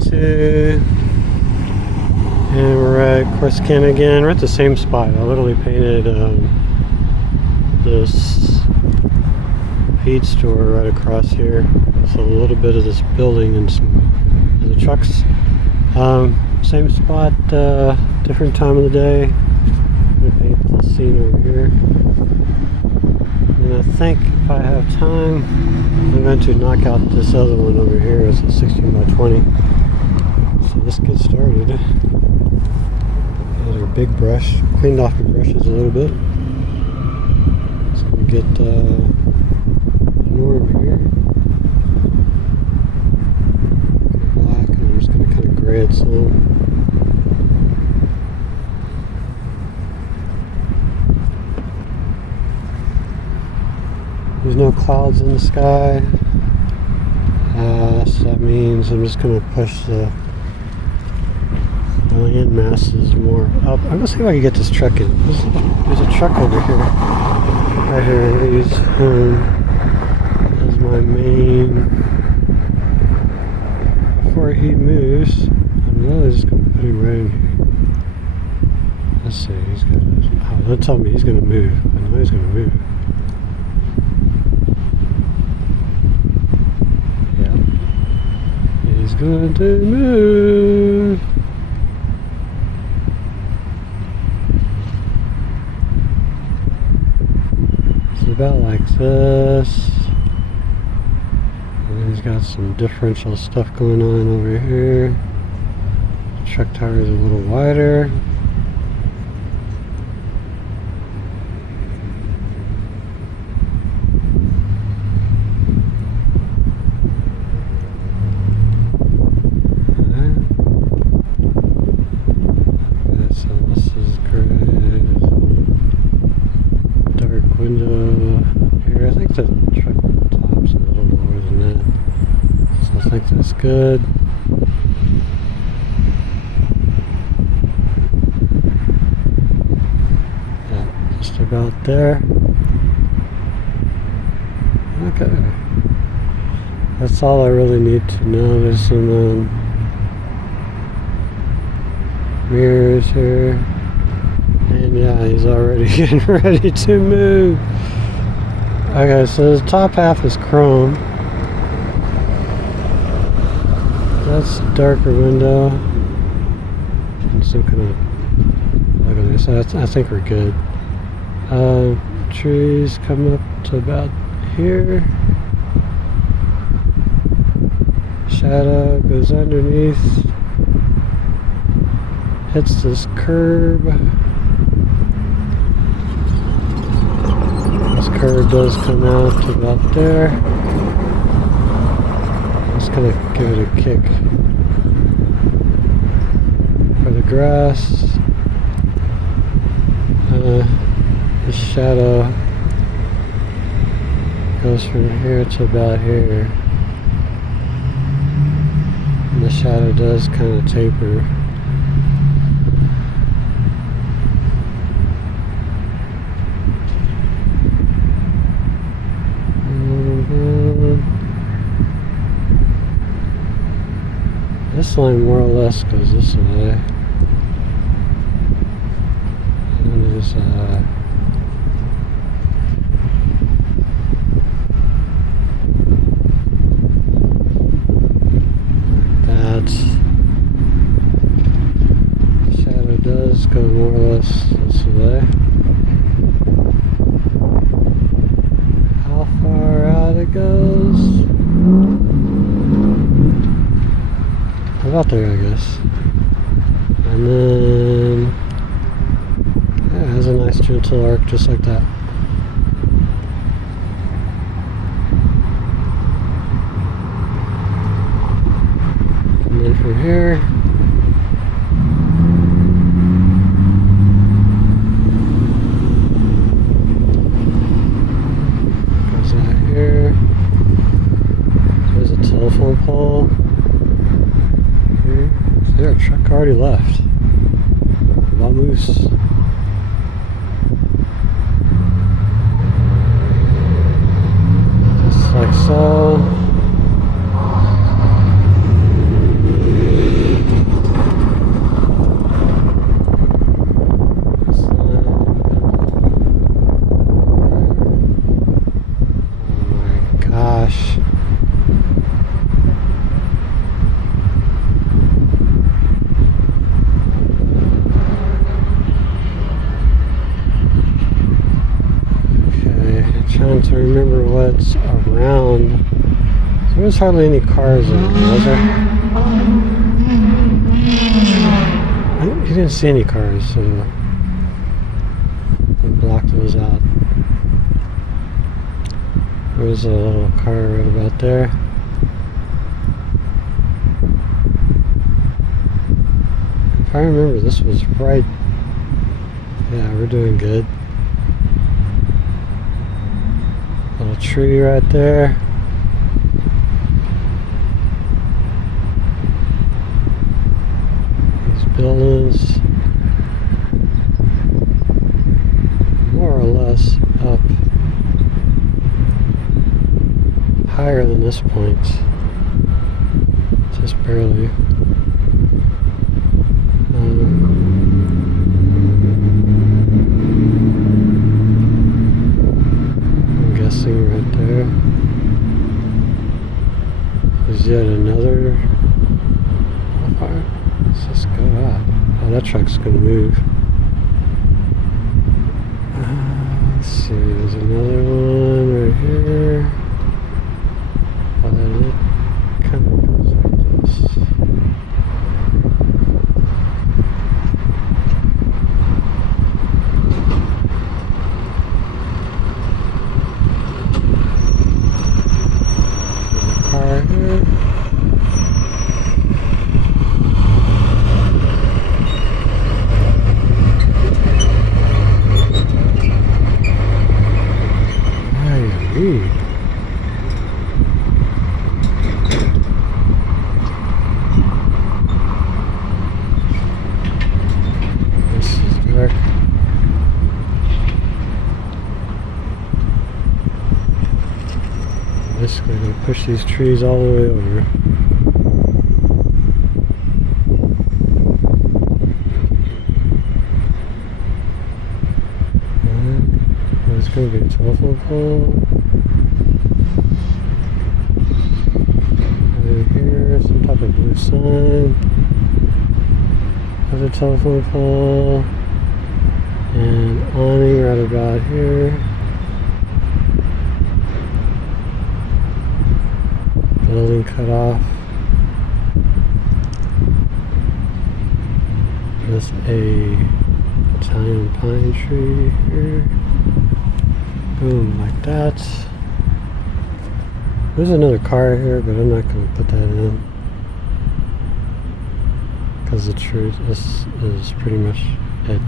2. And we're at Corsicana again. We're at the same spot. I literally painted this feed store right across here. So a little bit of this building and some of the trucks. Same spot, different time of the day. I'm going to paint the scene over here. And I think if I have time, I'm going to knock out this other one over here. It's a 16 by 20. So let's get started. There's our big brush. Cleaned off the brushes a little bit. So we get Norm here. Black, and I'm just going to kind of gray it some. There's no clouds in the sky, so that means I'm just going to push the land masses more up. I'm going to see if I can get this truck in. There's a truck over here. Right here. That's my main. Before he moves, I'm really just going to put him right in here. Let's see. He's got to. Oh, don't tell me he's going to move. I know he's going to move. He's going to move. It's about like this. And then he's got some differential stuff going on over here. The truck tire is a little wider. The truck top's a little lower than that, so I think that's good. Yeah, just about there. Okay, that's all I really need to know. There's some mirrors here, and yeah, he's already getting ready to move. Okay, so the top half is chrome. That's a darker window. And some kind of logo there. So I think we're good. Trees come up to about here. Shadow goes underneath. Hits this curb. Curve does come out to about there. Just gonna give it a kick for the grass. The shadow goes from here to about here. And the shadow does kind of taper. This line more or less goes this way. And there's like that. The shadow does go more or less this way. How far out it goes? About there, I guess. And then yeah, it has a nice gentle arc just like that. And then from here goes out here. There's a telephone pole. There, a truck already left. Vamoose. Just like so. around. There was hardly any cars in it, was there? You didn't see any cars, so we blocked those out. There's a little car right about there. If I remember, this was right. Yeah, we're doing good. Little tree right there. These buildings, more or less up higher than this point, just barely. I'm guessing right there. There's yet another. How far? Let's just go up. Oh, that truck's gonna move. Let's see, there's another one right here. It kind of goes like this. Car here. This is dark. Basically going to push these trees all the way over. And there's going to be a telephone pole. Over here, some type of blue sign. Another telephone pole. And awning right about here. Building cut off. There's a Italian pine tree here. Boom, like that. There's another car here, but I'm not going to put that in because the tree is pretty much it.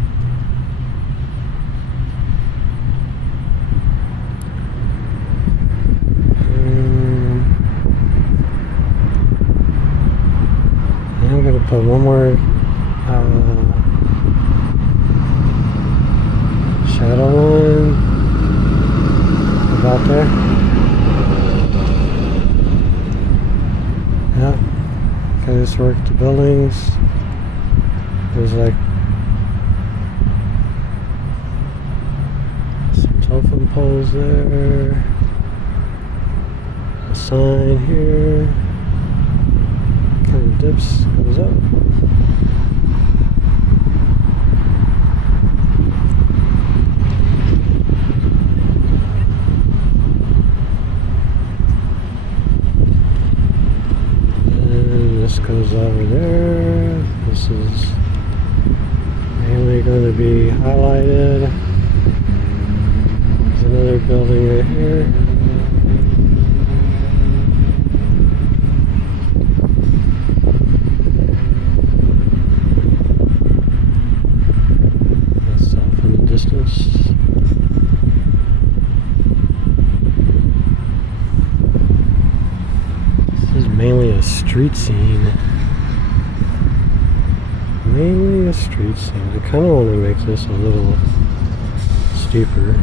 I'm going to put one more shadow line about there. Yeah. Okay, let's work the buildings. There's like some telephone poles there. A sign here. Kind of dips, goes up. And this goes over there. This is mainly going to be highlighted. There's another building right here. Distance. This is mainly a street scene. Mainly a street scene. I kind of want to make this a little steeper.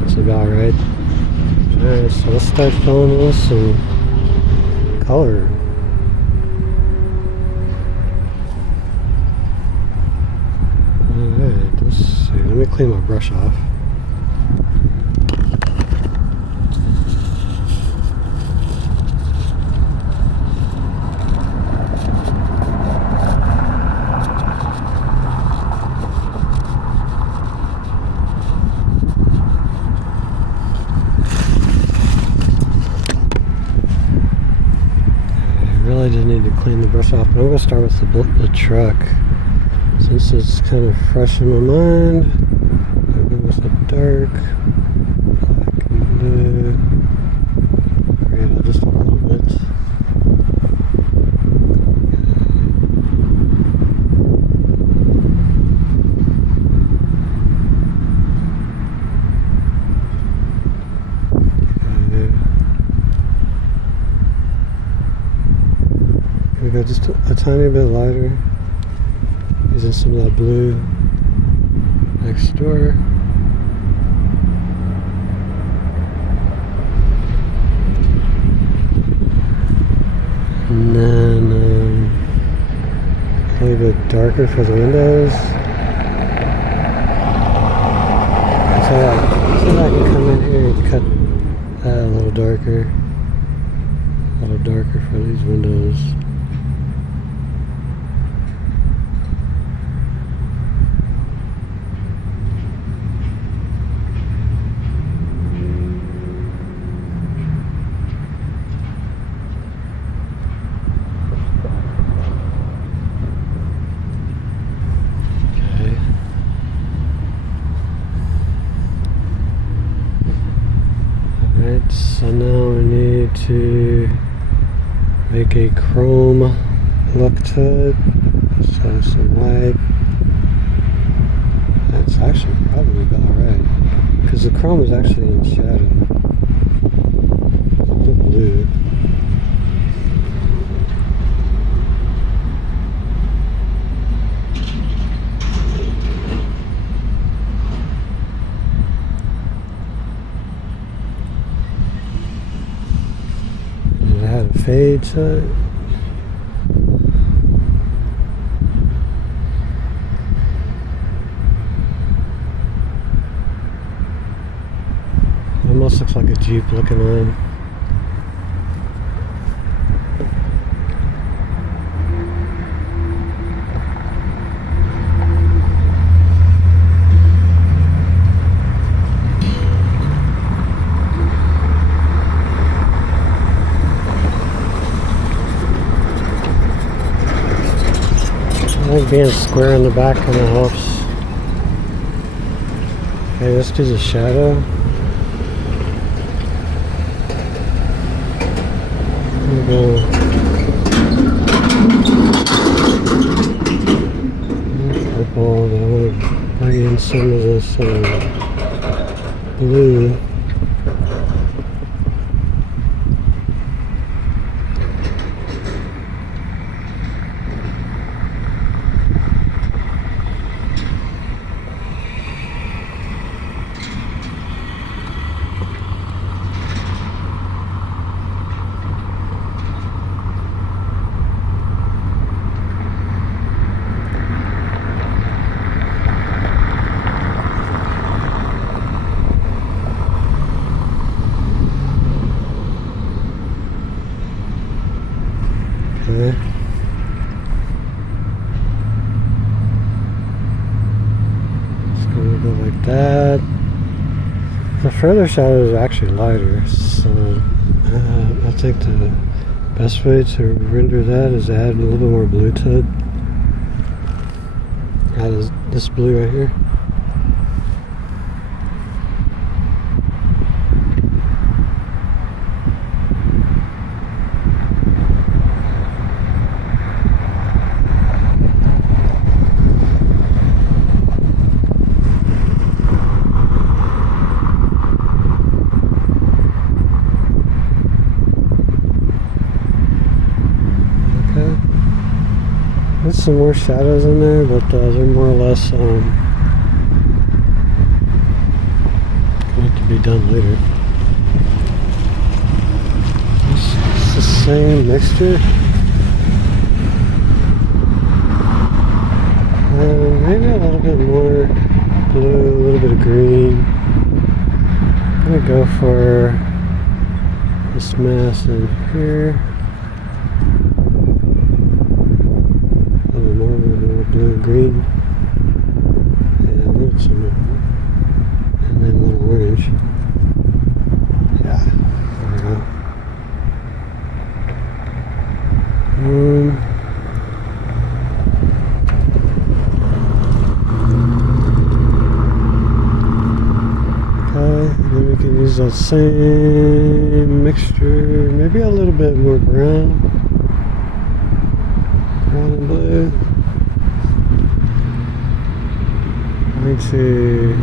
That's about right. Alright, so let's start filling this and color. Alright, let's see. Let me clean my brush off. probably didn't need to clean the brush off, but I'm going to start with the truck since it's kind of fresh in my mind. I'll go with the dark, black and blue. Grayed out just a little bit. We go just a tiny bit lighter, using some of that blue next door. And then a little bit darker for the windows. So I can come in here and cut that a little darker for these windows. Alright, so now we need to make a chrome look to it. So some white. That's actually probably about right, because the chrome is actually in shadow. It's a little blue. Fade to it. Almost looks like a Jeep looking on. I think being square in the back kind of helps. Okay, let's do the shadow. There we go. Purple, but I want to bring in some of this blue. Okay. Just gonna go like that. The further shadow is actually lighter, so I think the best way to render that is add a little bit more blue to it. Add this blue right here. There's some more shadows in there, but they're more or less going to be done later. It's the same mixture. Maybe a little bit more blue, a little bit of green. I'm going to go for this mass in here. Blue and green, and then a little orange. Yeah, there we go. can use that same mixture, maybe a little bit more brown and blue. I'm going to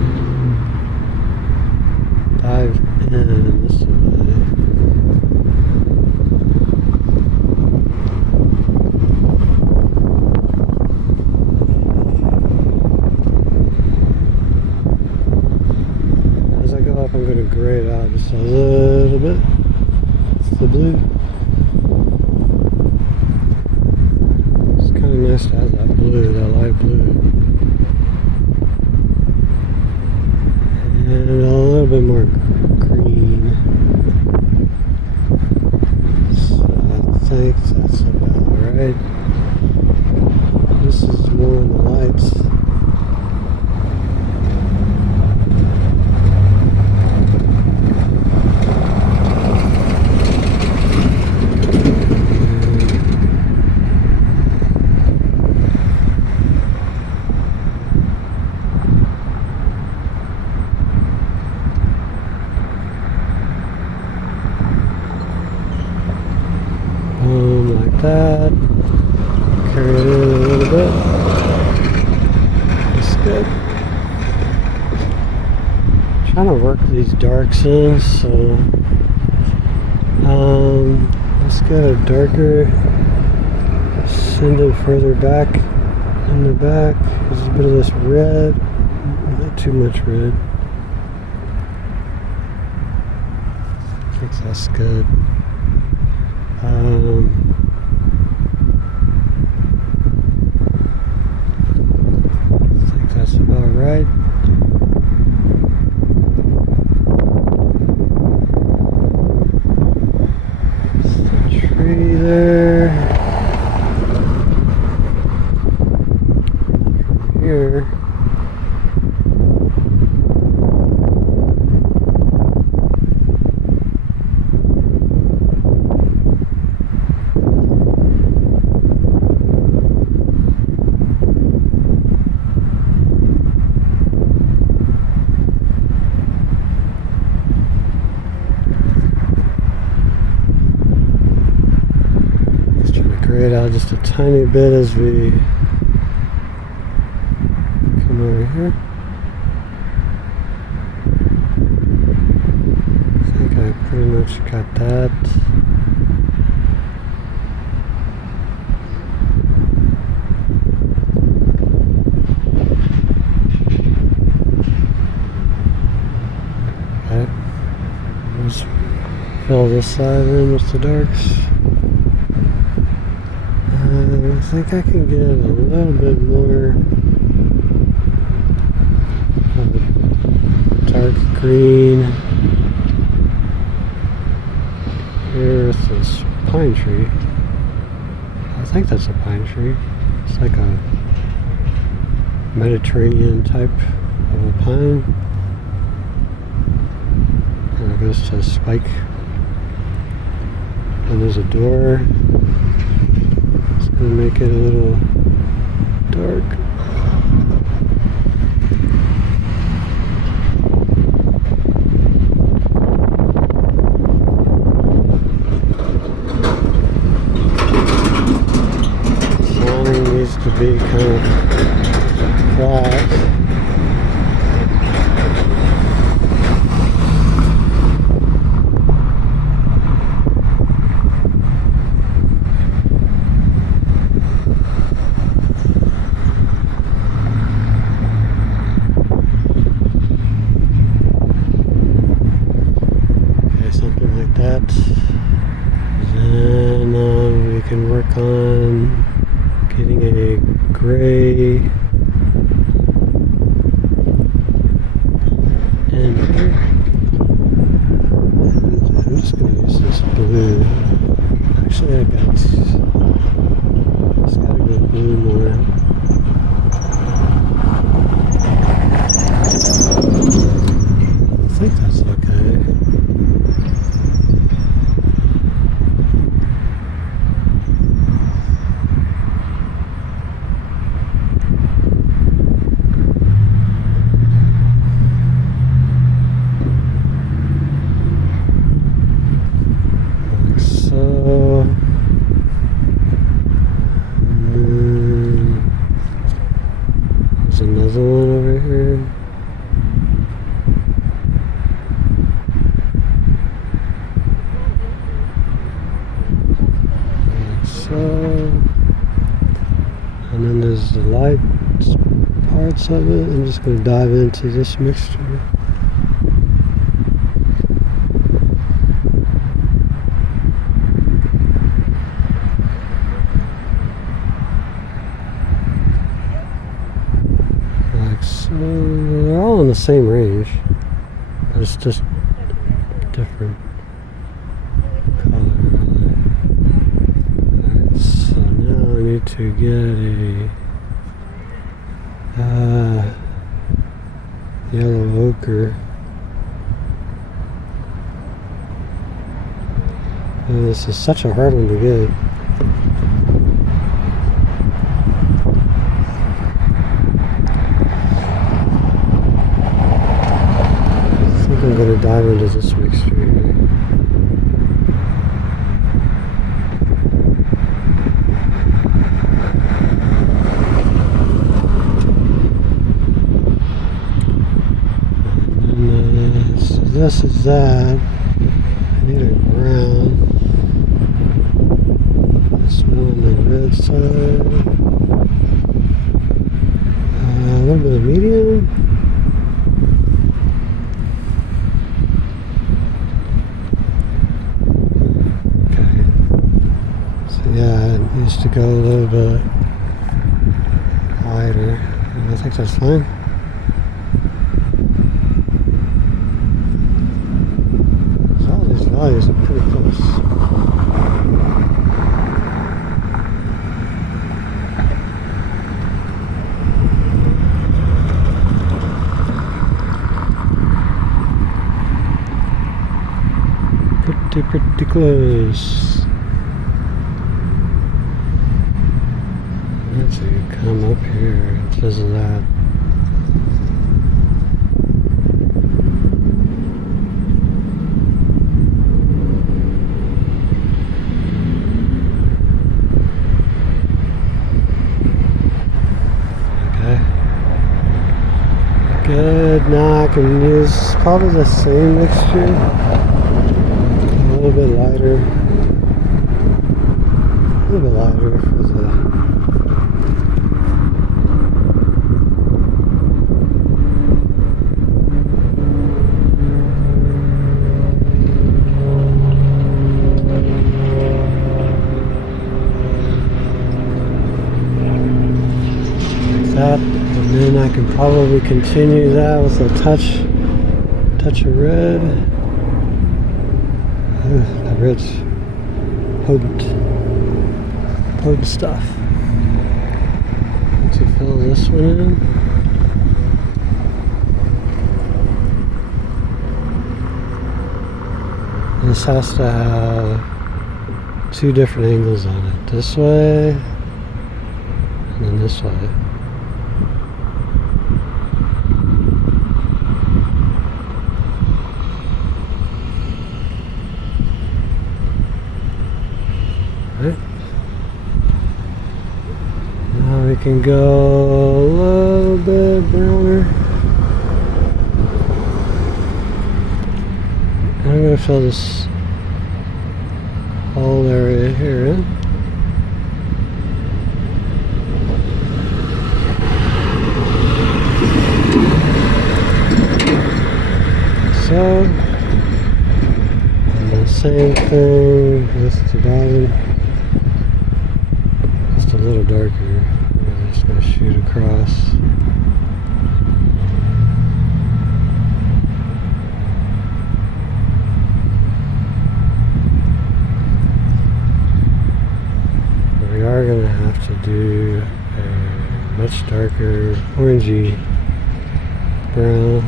dive in this way. I'm going to grade out just a little bit. It's the blue. It's kind of nice to have that blue, that light blue. And a little bit more green. So I think that's about right. This is more in the lights. Like that. Carry it in a little bit. That's good. Trying to work these darks in, so let's get a darker. Send it further back in the back. There's a bit of this red, not too much red. I think that's good. I think that's about right. There's the tree there. From here. Grade out just a tiny bit as we come over here. I think I pretty much got that. Okay. Let's fill this side in with the darks. I think I can get a little bit more of a dark green here with this pine tree. I think that's a pine tree. It's like a Mediterranean type of a pine. And it goes to a spike. And there's a door. And make it a little dark. The awning needs to be kind of flat. less of it. I'm just going to dive into this mixture. Like so. They're all in the same range, but it's just different color. Alright, so now I need to get a yellow ochre. Oh, this is such a hard one to get. I think I'm going to dive into this mixture here. This is that. I need a brown. This one on the red side. A little bit of medium. Okay. So yeah, it needs to go a little bit wider. And I think that's fine. Values are pretty close. Pretty close. Let's see, come up here. This is that. Good, now I can use probably the same mixture, a little bit lighter for the like that. And then I can probably continue that with a touch of red. That red's potent stuff. To fill this one in. This has to have two different angles on it. This way and then this way. Now we can go a little bit browner. I'm going to fill this whole area here in. So, and the same thing with the bottom. Just a little darker. I'm just going to shoot across. We are going to have to do a much darker orangey brown.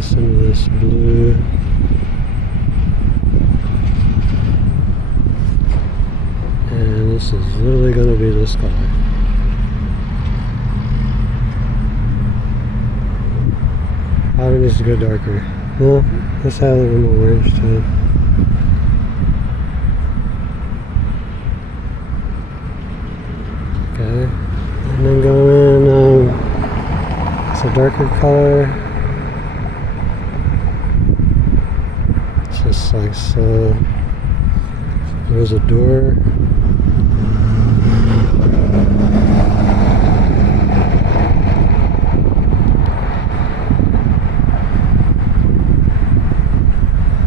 Some of this blue. And this is literally going to be this color. Probably needs to go darker. No, let's have a little more orange to it. Okay. And then go in it's a darker color. Just like so. There's a door.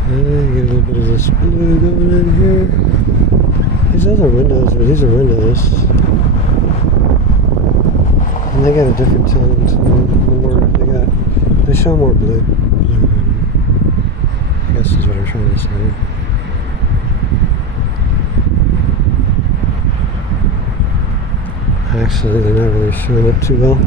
And get a little bit of this blue going in here. These other windows, or these are windows. And they got a different tint. They show more blue. I guess is what I'm trying to say. Actually, they're not really showing up too well.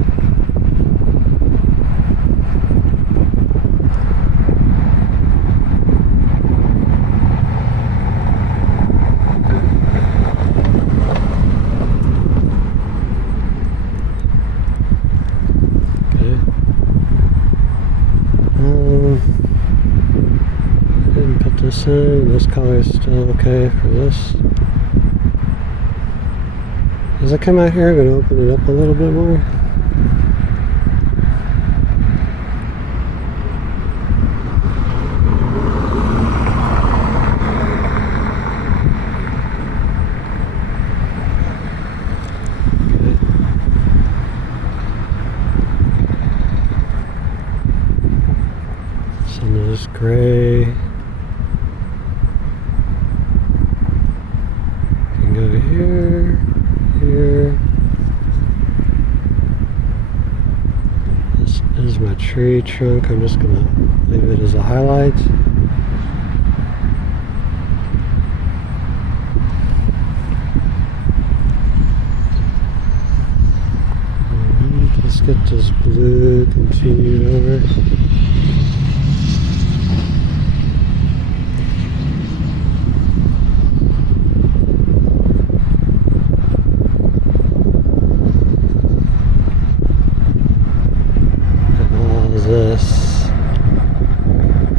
Okay. Didn't put this in. This color is still okay for this. As I come out here, I'm going to open it up a little bit more. Okay. Some of this gray. Can go here. Here. This is my tree trunk. I'm just gonna leave it as a highlight. Alright, let's get this blue continued over. This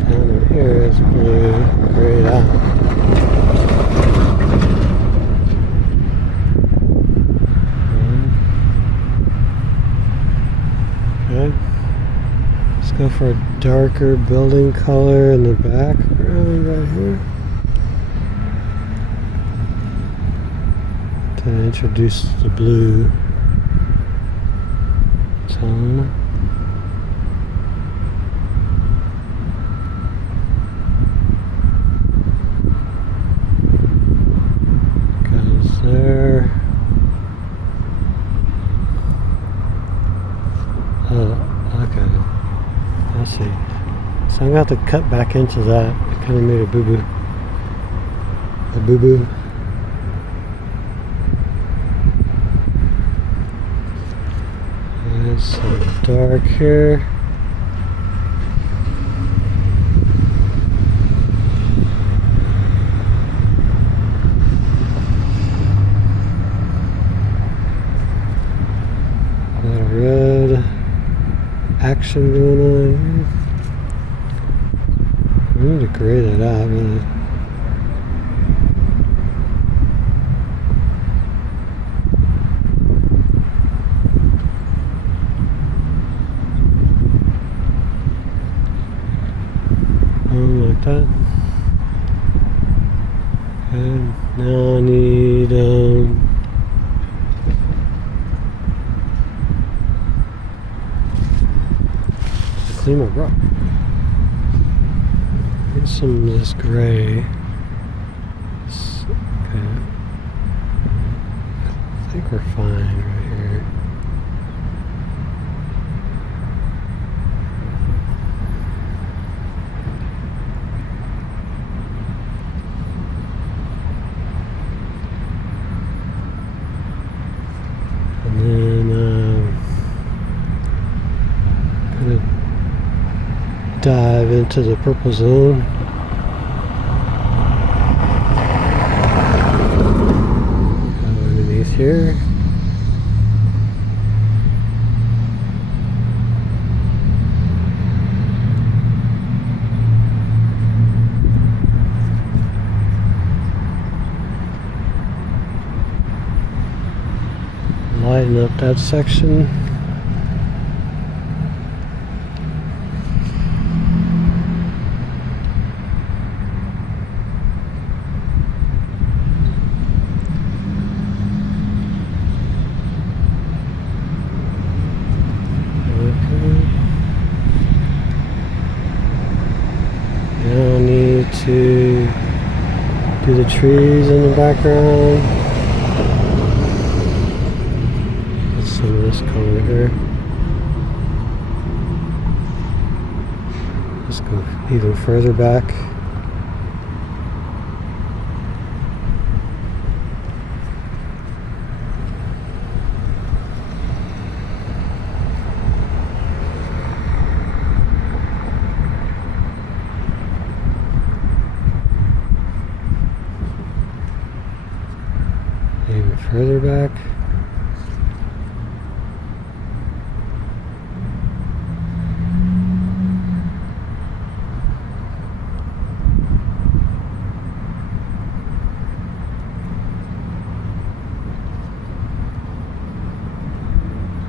down in here is blue, grayed out. Okay, let's go for a darker building color in the background right here to introduce the blue tone. There. Okay. I see. So I'm going to have to cut back into that. I kind of made a boo-boo. A boo-boo. And some dark here. Red action going on here. I need to gray that out really. Like that. And now I need clean my brush. Get some of this gray. Okay. I think we're fine right here. And then gonna dive into the purple zone. Go underneath here. Lighten up that section. trees in the background. Let's some of this color here. Let's go even further back. Even further back.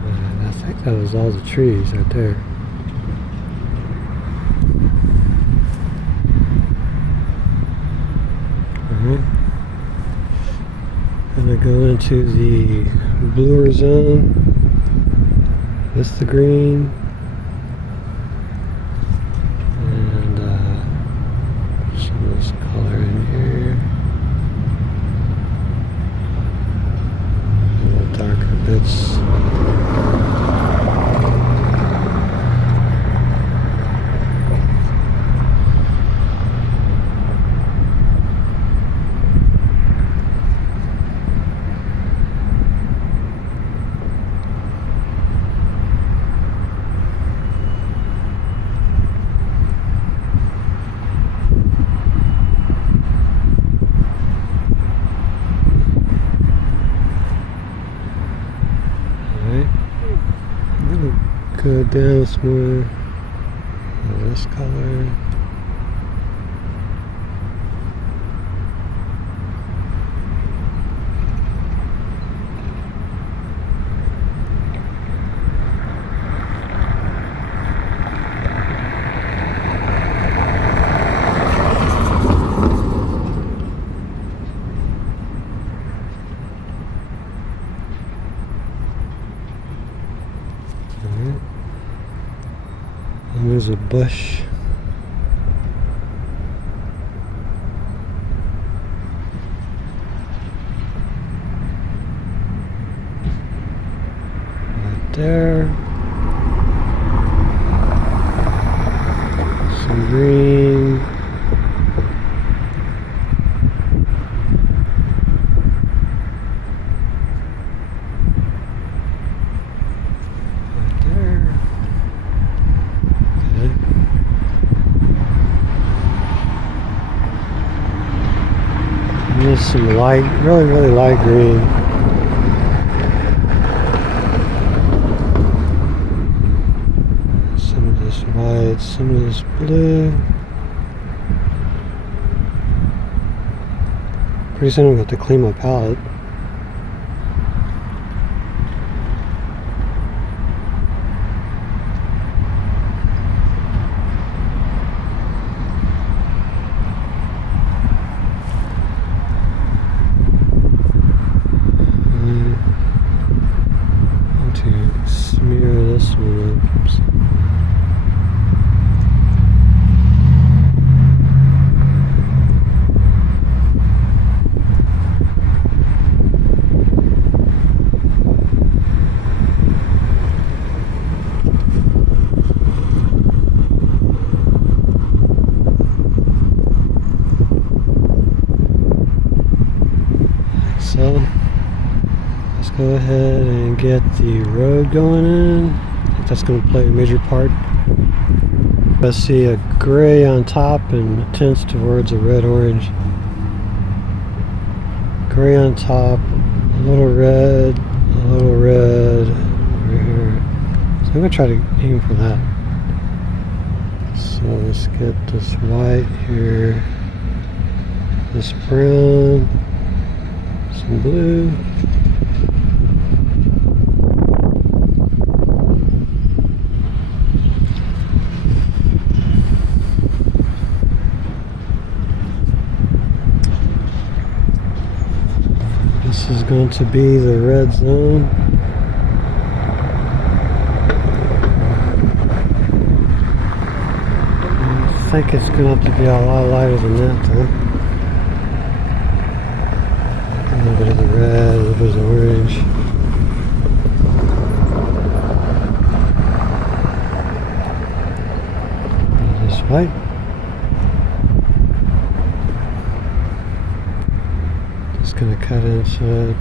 And I think that was all the trees right there. Gonna go into the bluer zone. This the green. And some of this color in here. A little darker bits. Go down some more of this color. And there's a bush. Right there. Some green. There's some light, really light green. Some of this white, some of this blue. Pretty soon I'm going to have to clean my palette. Smear this one up. So let's go ahead and get the road going in. I think that's going to play a major part. I see a gray on top and it tends towards a red-orange. Gray on top, a little red over here. So I'm going to try to aim for that. So let's get this white here, this brown, some blue. This is going to be the red zone. I think it's going to have to be a lot lighter than that though. bit of the red, a little bit of the orange. This white. Just gonna cut inside.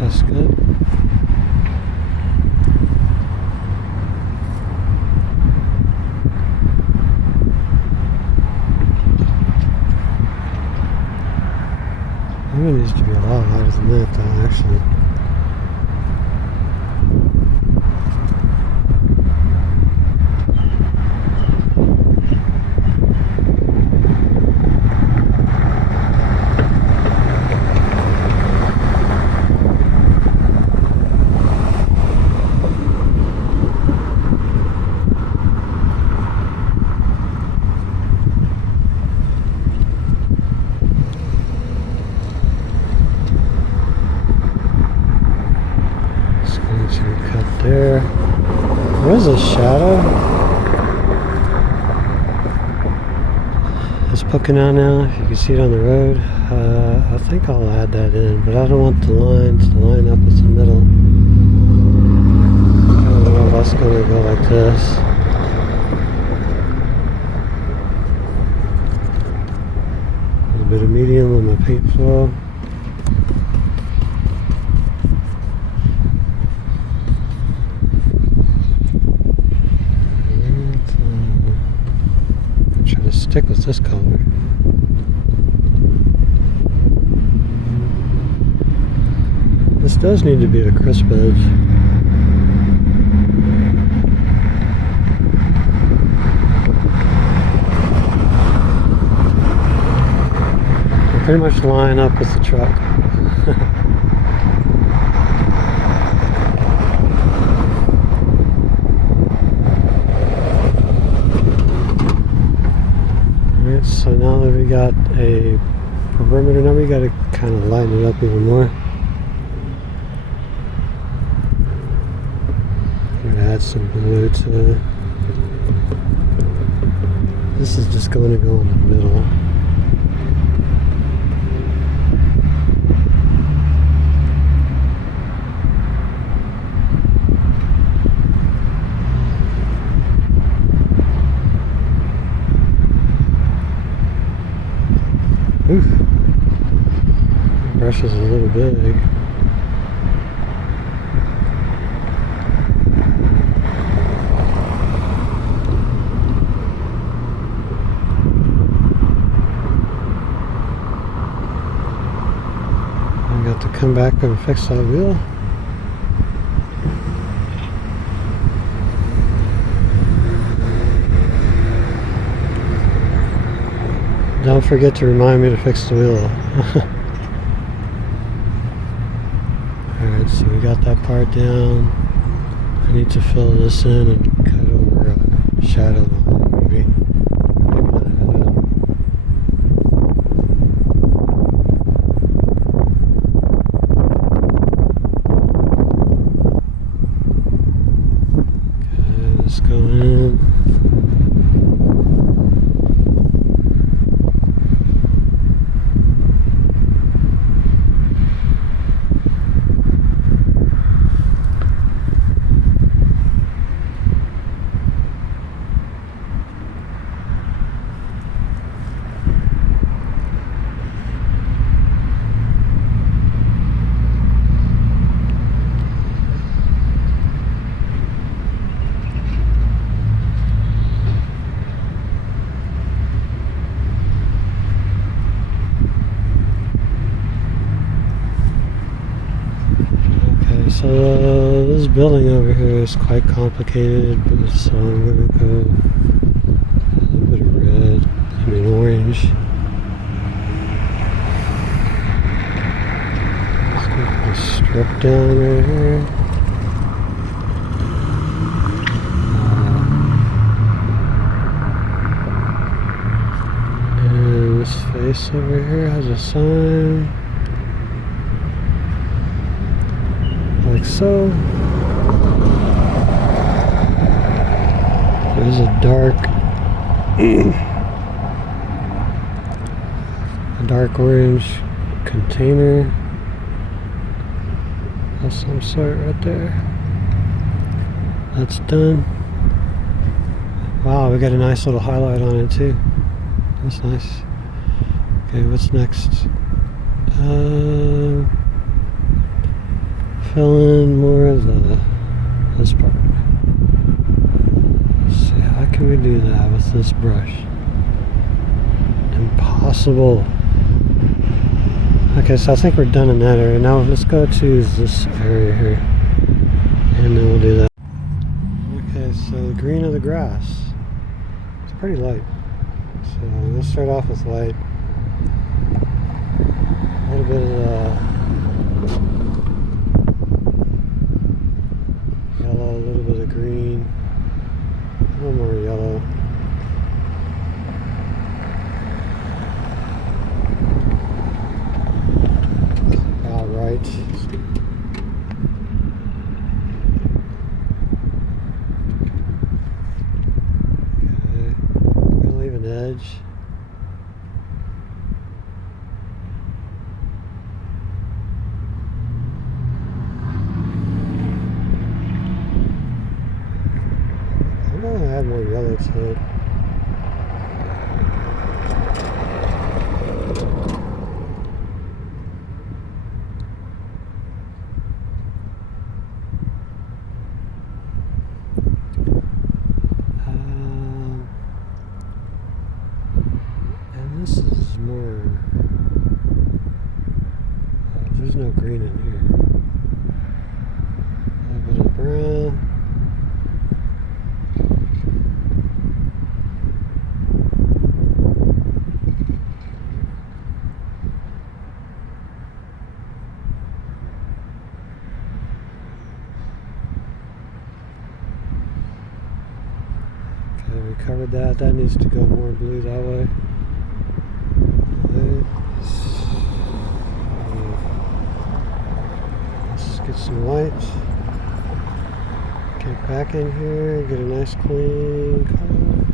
That's good. It needs to be a lot lighter than that though, actually. There was a shadow. It's poking out now. If you can see it on the road, I think I'll add that in, but I don't want the lines to line up with the middle. I don't know if that's going to go like this. A little bit of medium on my paint flow. Stick with this color. This does need to be a crisp edge. They pretty much line up with the truck. So now that we got a perimeter, now we got to kind of lighten it up even more. I'm going to add some blue to it. This is just going to go in the middle. Oof. The brush is a little big. I got to come back and fix that wheel. Don't forget to remind me to fix the wheel. Alright, so we got that part down. I need to fill this in and cut over a shadow line, maybe. Okay, let's go in. So this building over here is quite complicated, so I'm going to go a little bit of red, I mean orange. Just going to put a strip down right here. And this face over here has a sign. Like so. There's a dark a dark orange container of some sort right there. That's done. Wow, we got a nice little highlight on it too. That's nice. Okay, what's next? Fill in more of this part. Let's see, how can we do that with this brush? Impossible. Okay, so I think we're done in that area. Now let's go to this area here, and then we'll do that. Okay, so the green of the grass. It's pretty light. So let's start off with light. A little bit of yellow, a little bit of green, a little more yellow. About right. Okay, I'm gonna leave an edge. I'm gonna add more yellow to it. And this is more. There's no green in here. A little bit of brown. Okay, we covered that. That needs to go more blue that way. Let's get some white. Get back in here, get a nice clean color.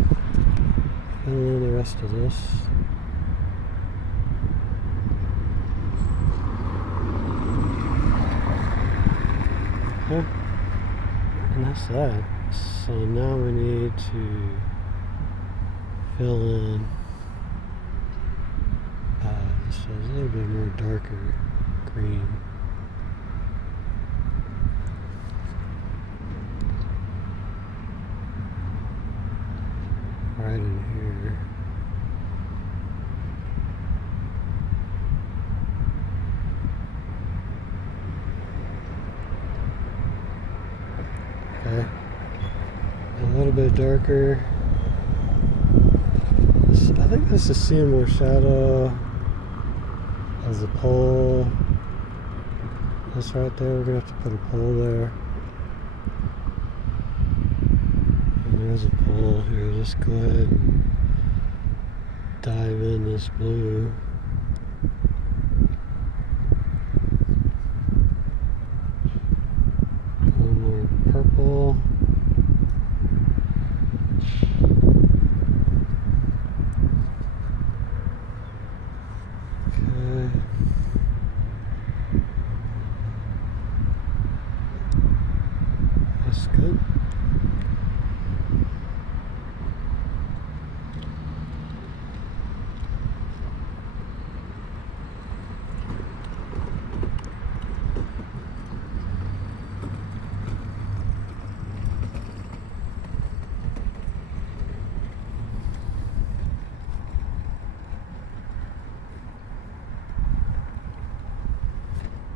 Fill in the rest of this. Okay. And that's that. So now we need to fill in this is a little bit more darker green. Right in here. Okay. A little bit darker. I think this is seeing more shadow of the pole. This right there, we're gonna have to put a pole there. And there's a pole here. Let's go ahead and dive in this blue. A little more purple. Okay. That's good.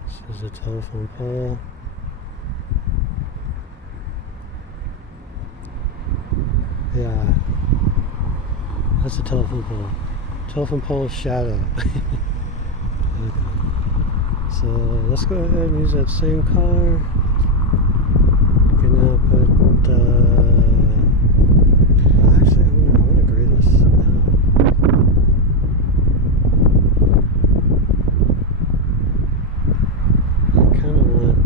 This is a telephone pole. Yeah, that's a telephone pole. Telephone pole shadow. Okay. So let's go ahead and use that same color. We can now put, actually I want to gray this out. I kind of want,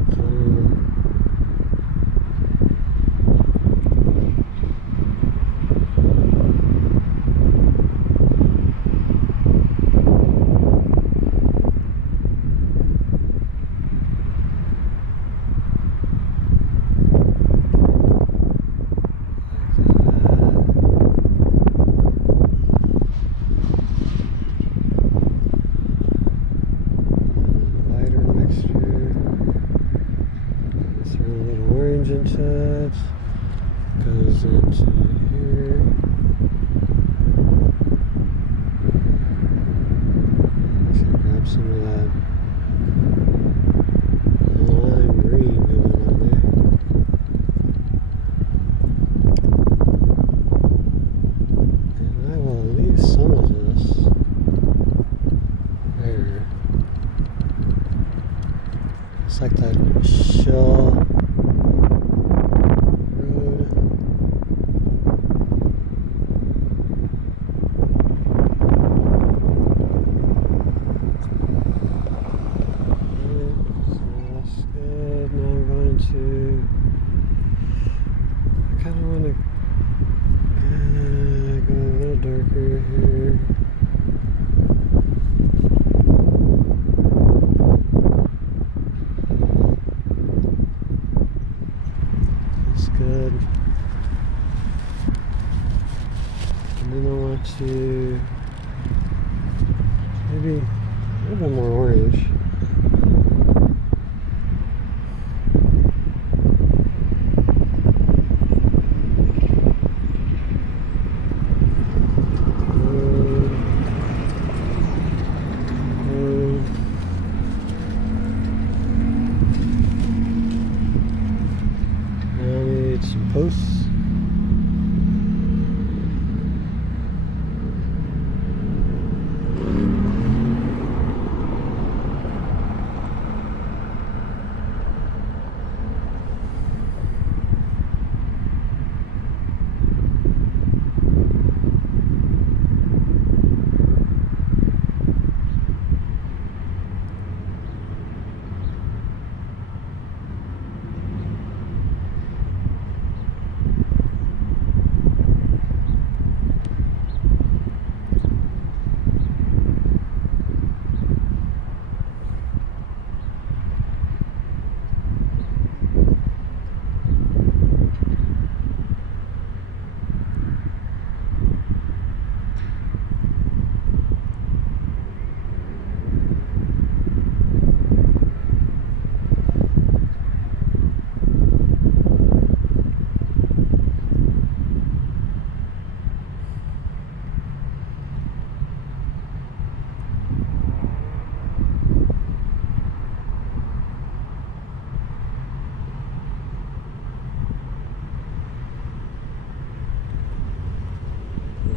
into it, goes into here. Actually grab some of that lime green going on there. And I will leave some of this there. It's like that shell road. So that's good. Now I'm going to, I kind of want to go a little darker here. That's good. And then I want to maybe a little bit more orange. Now I need some posts.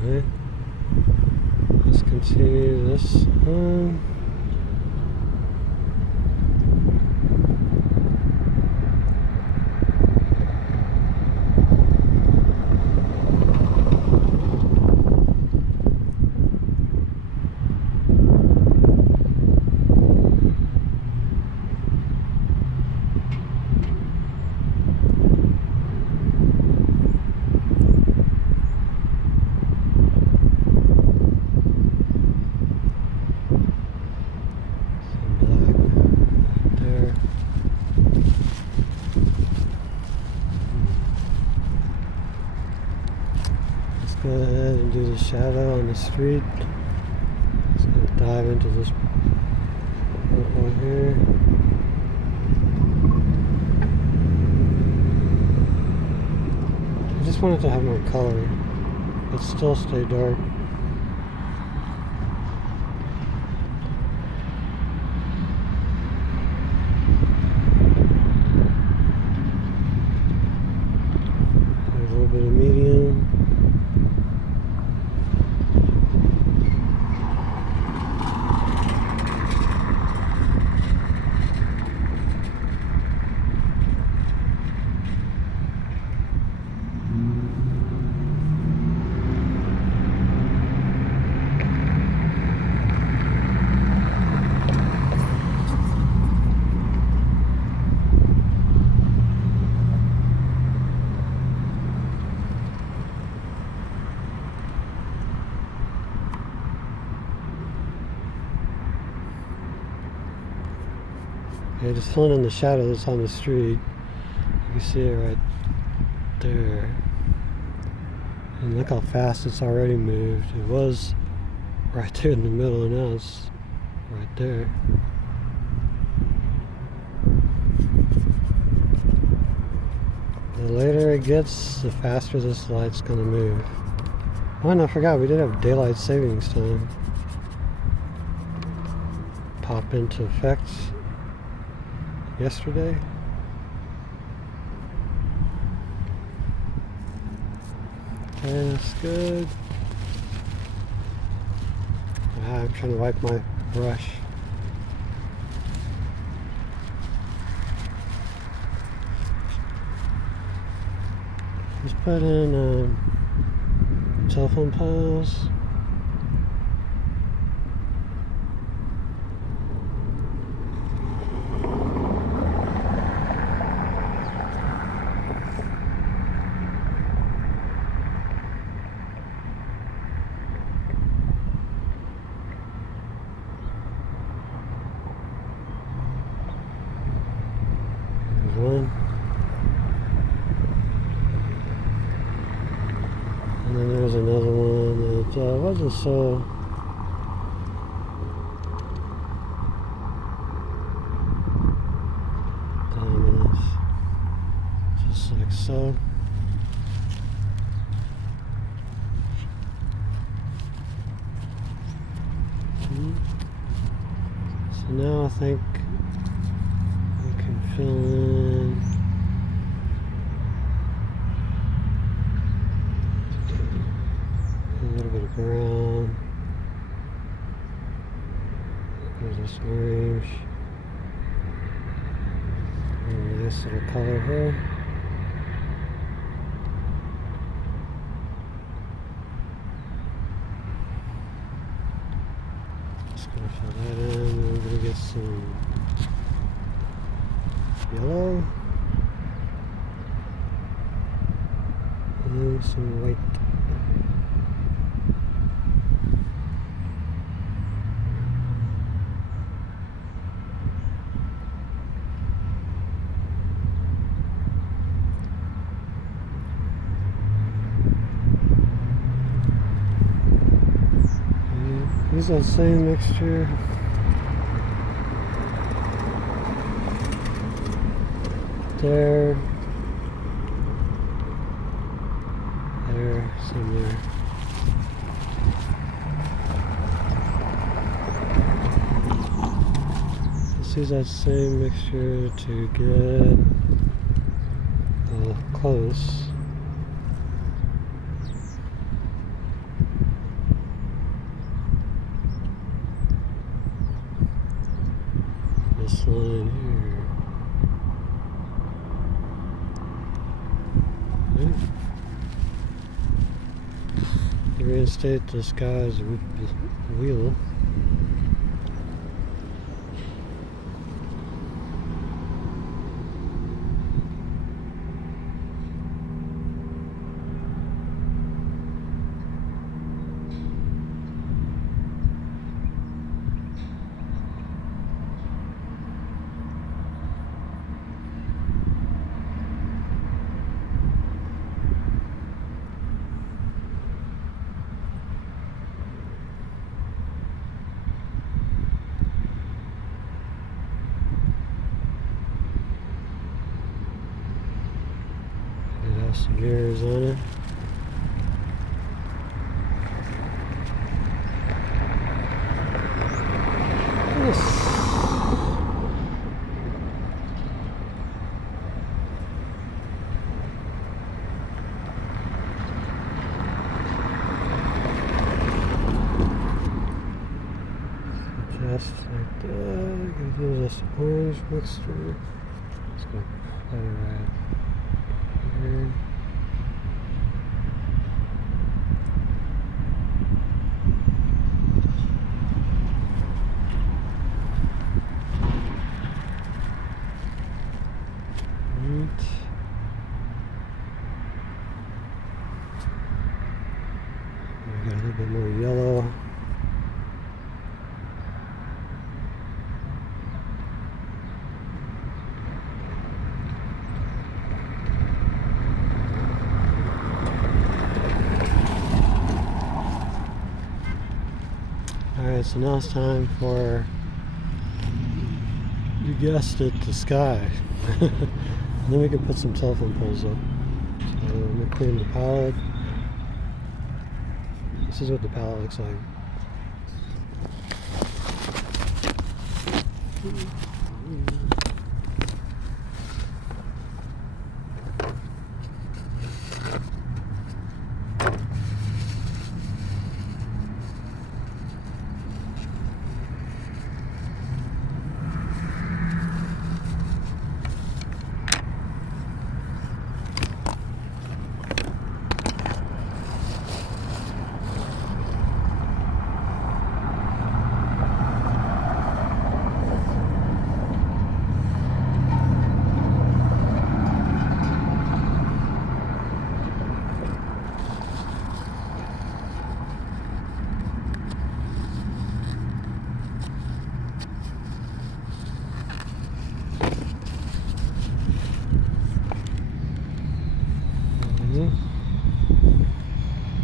Alright, let's continue this on. Go ahead and do the shadow on the street. Just gonna dive into this purple here. I just want it to have more color, but still stay dark. There's a little bit of medium. Okay, just filling in the shadow that's on the street. You can see it right there. And look how fast it's already moved. It was right there in the middle and now it's right there. The later it gets, the faster this light's going to move. Oh, and I forgot, we did have daylight savings time pop into effect yesterday. Okay, that's good. I'm trying to wipe my brush. Let's put in telephone poles. There's one. And then there's another one that wasn't so dominant. Just like so. So now I think we can fill in a little bit of brown. There's this orange. And a nice little color here. Just gonna fill that in. We're gonna get some yellow and some white. Use that same mixture. There. There, some there. Let's use that same mixture to get close. This line here. Okay. Reinstate this guy's wheel. Some mirrors on it. Yes. Just like that. Give this orange mixture. Just gonna put it right here. We got a little bit more yellow. Alright, so now it's time for, you guessed it, the sky. And then we can put some telephone poles up. So I'm going to clean the pallet. This is what the pallet looks like.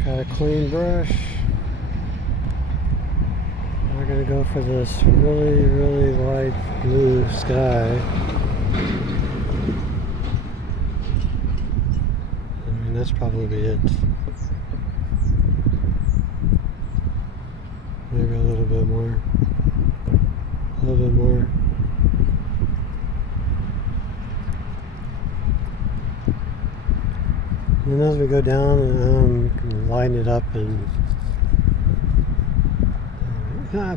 Got a clean brush. We're gonna go for this really, really light blue sky. I mean, that's probably it. Maybe a little bit more. A little bit more. And as we go down, we can line it up and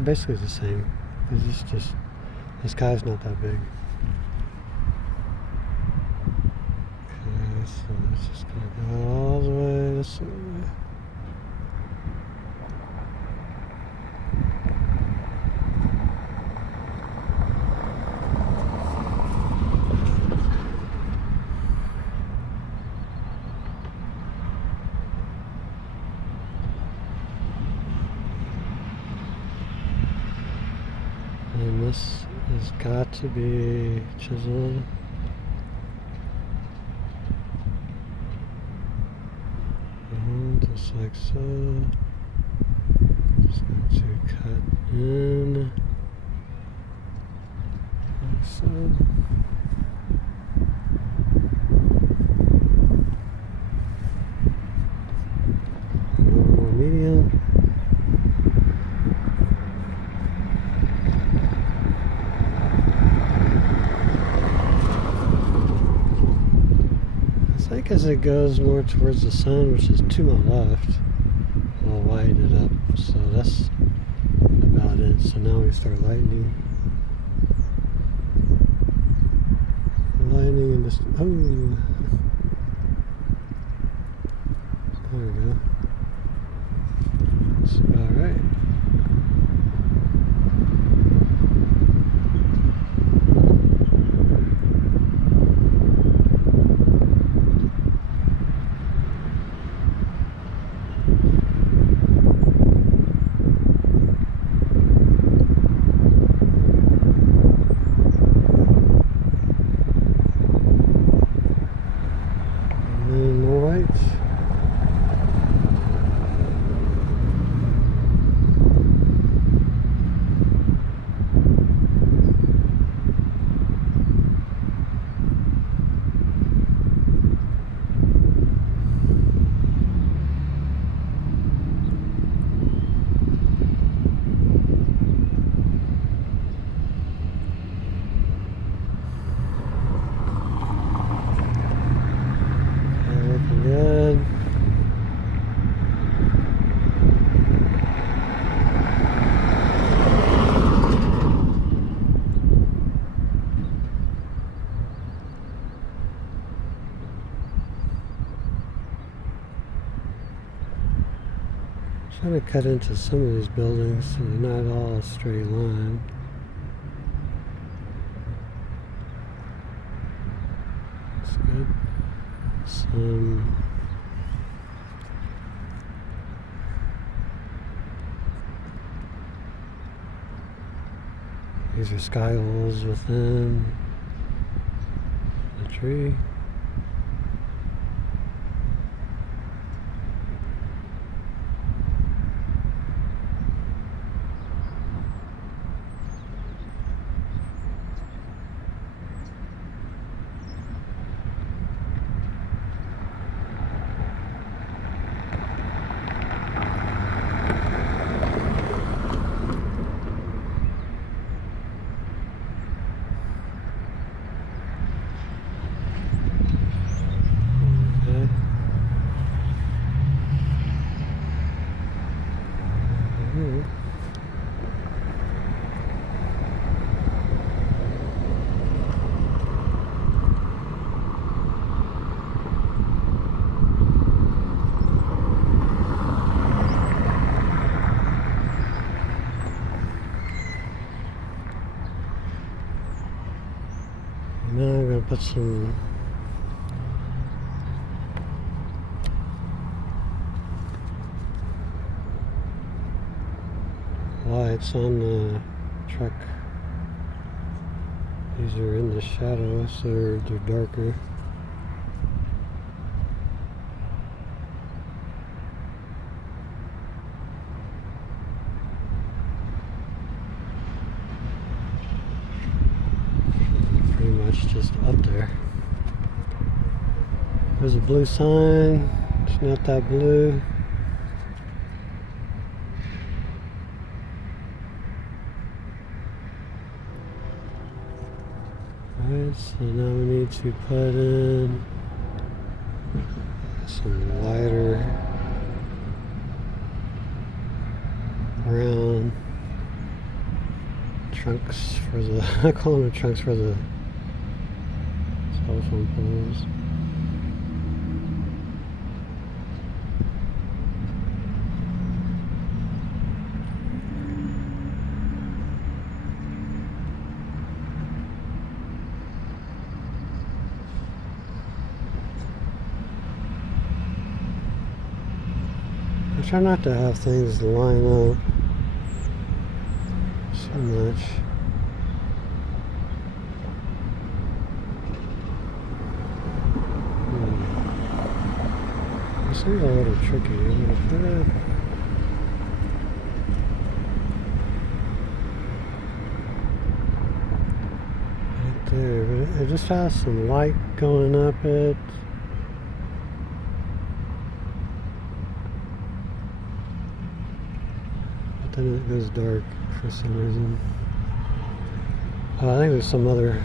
basically it's the same. It's just the sky's not that big. Okay, so it's just gonna go all the way this way. And this has got to be chiseled. And just like so. Just going to cut in. Like so. A little more medium. I think as it goes more towards the sun, which is to my left, I'll lighten it up. So that's about it. So now we start lightening. Lightening and just, oh, there we go. That's about right. Good. Trying to cut into some of these buildings so they're not all a straight line. That's good. These are sky holes within the tree. Now I'm going to put some lights on the truck. These are in the shadow, so they're darker. Pretty much just up there. There's a blue sign. It's not that blue. Alright, so now we need to put in some lighter brown trunks for the, I call them trunks for the telephone poles. I try not to have things line up so much. This is a little tricky. I'm going to put it right there, but it just has some light going up it. Then it goes dark for some reason. I think there's some other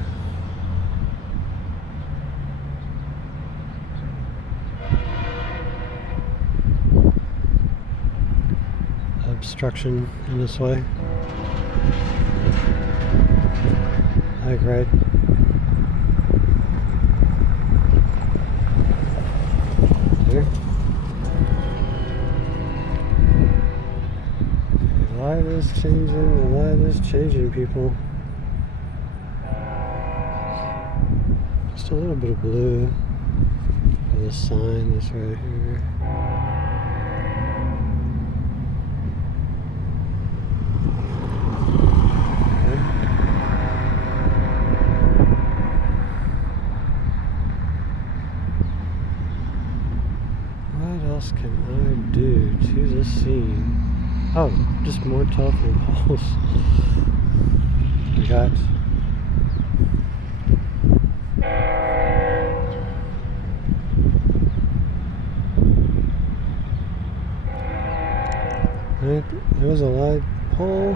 obstruction in this way. Like right there. The light is changing, the light is changing, people. Just a little bit of blue for the sign that's right here. Okay. What else can I do to the scene? Oh, just more telephone poles. We got right, there's a light pole.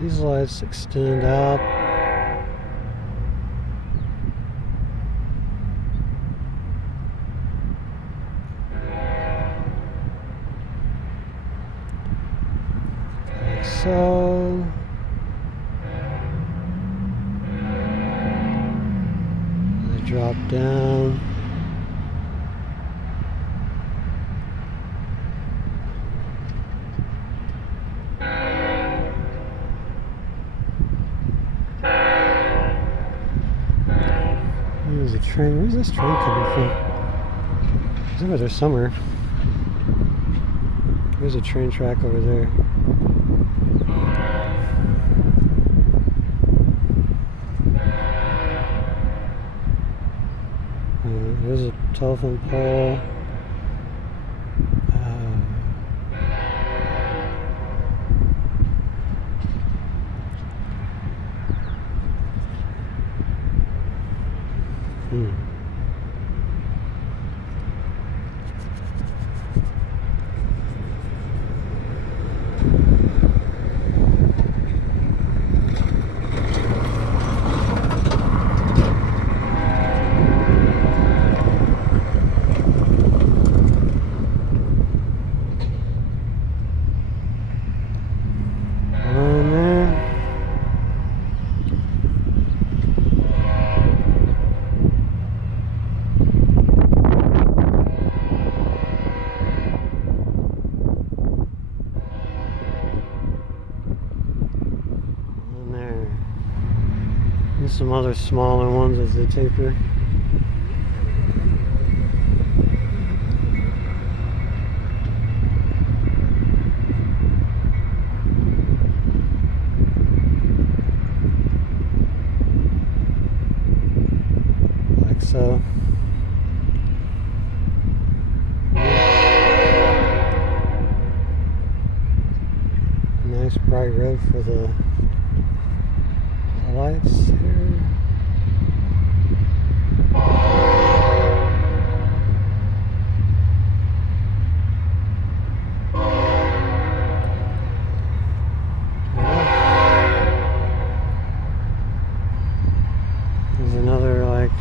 These lights extend out. So they drop down. There's a train. Where's this train coming from? It's over there somewhere. There's a train track over there. There's a telephone pole. and some other smaller ones as they taper. Like so. Nice bright red for the lights here. There's another like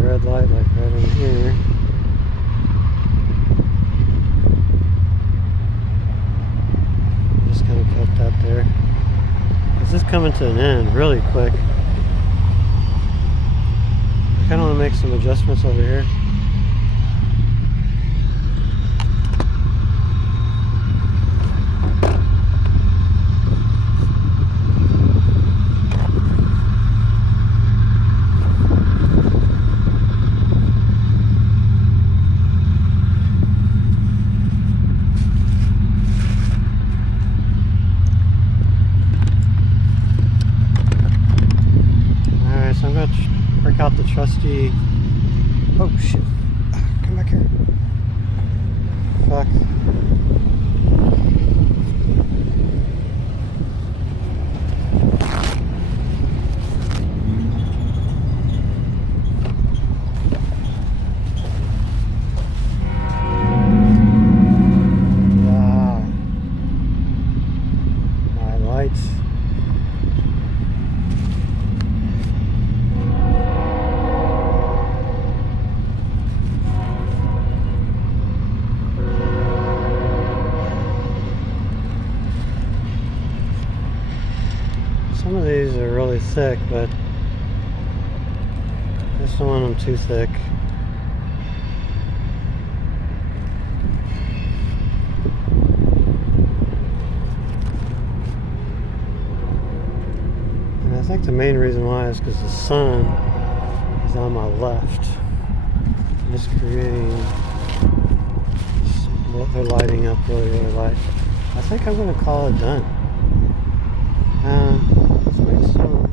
red light like right in here. Just kind of put that there. This is coming to an end really quick. I kind of want to make some adjustments over here. So I'm going to work out the trusty. Oh shit. Come back here. Fuck. Yeah. My lights. Some of these are really thick, but I just don't want them too thick. And I think the main reason why is because the sun is on my left. And it's creating what they're lighting up really light. I think I'm going to call it done. Let's make some.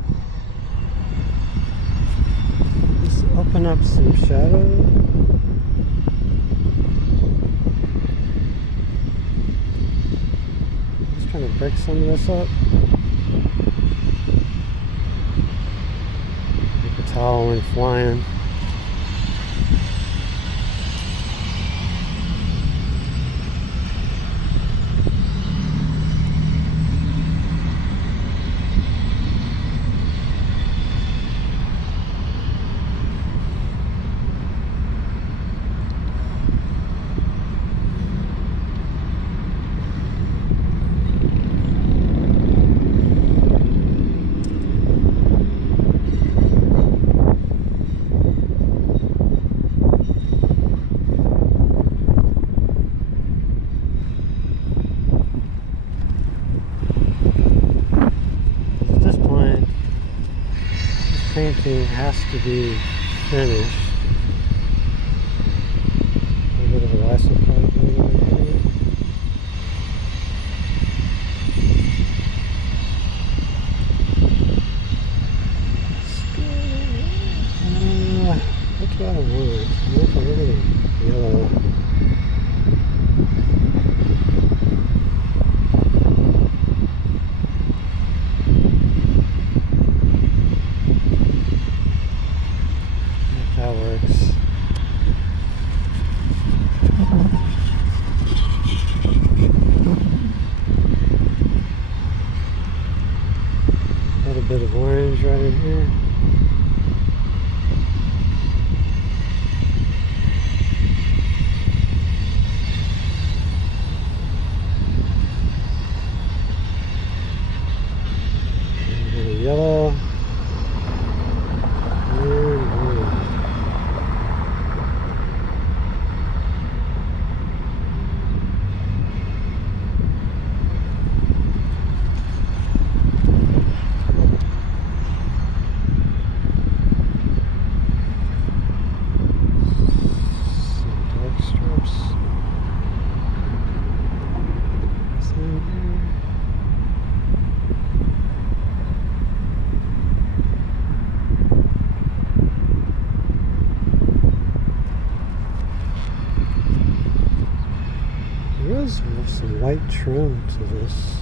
Let's open up some shadow. Just trying to break some of this up. Paper towel went flying. Painting has to be finished. A little bit of a license plate going on here. What do I want? I want a little yellow. That works. A little bit of orange right in here. A little yellow. is some white trim to this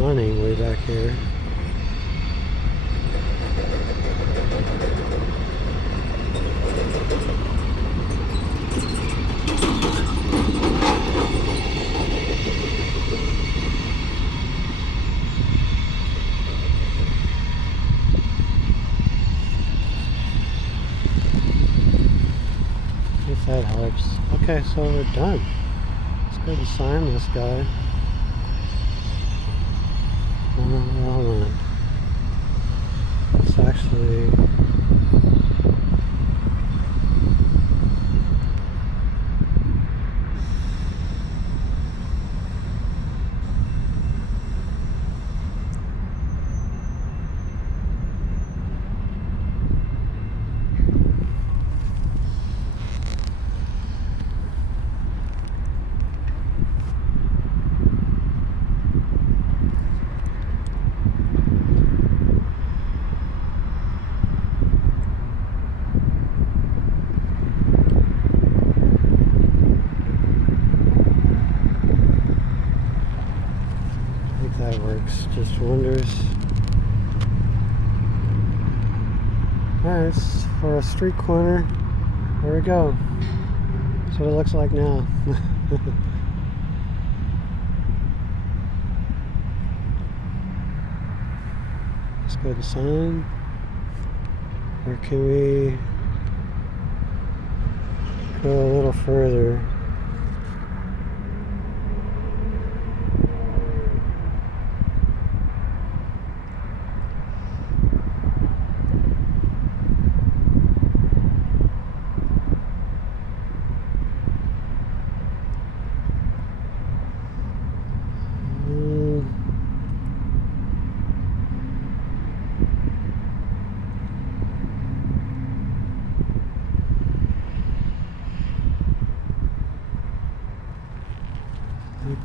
awning way back here. If that helps. Okay, so we're done. Let's go to sign this guy. Hold on. It's actually... that works just wonders. Alright, for a street corner, there we go. That's what it looks like now. Let's go to sign. Or can we go a little further?